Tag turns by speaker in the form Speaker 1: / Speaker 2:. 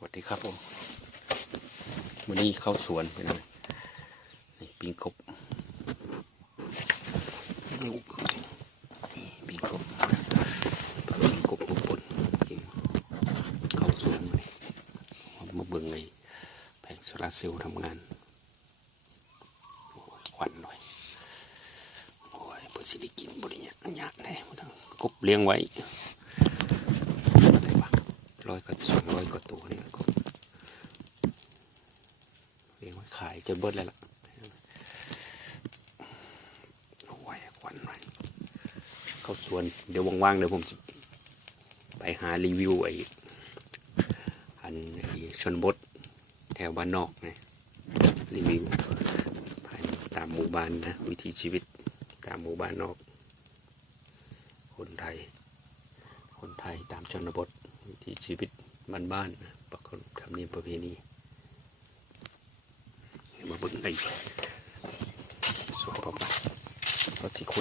Speaker 1: สวัสดีครับผมวันนี้เข้าสวนไปหน่อยนี่ปิงกบนี่ปิงกบปิงกบมาปนจริงเข้าสวนเลยมาเบิ่งไงแผงโซลาเซลล์ทำงานควันหน่อยโอ้ยเพื่อสิได้กินบริญญาญาแน่พวกนั้นกบเลี้ยงไว้ อยกว่าสองร้อยกว่าตัวนี่แหละก็เลี้ยงไว้ขายจนเบิดเลยล่ะโอ้ยควันไว้เข้าสวนเดี๋ยวว่างๆเดี๋ยวผมจะไปหารีวิวไอ้อันไอ้ชนบทแถวบ้านนอกนะรีวิวภายในตามหมู่บ้านนะ วิถีชีวิตตามหมู่บ้านนอก คนไทย คนไทยตามชนบท วิถีชีวิตบ้านๆนประกอบทำเนียมประเพณีมาบึ้งไอ้สวนพ่อบ้านก็สิขุด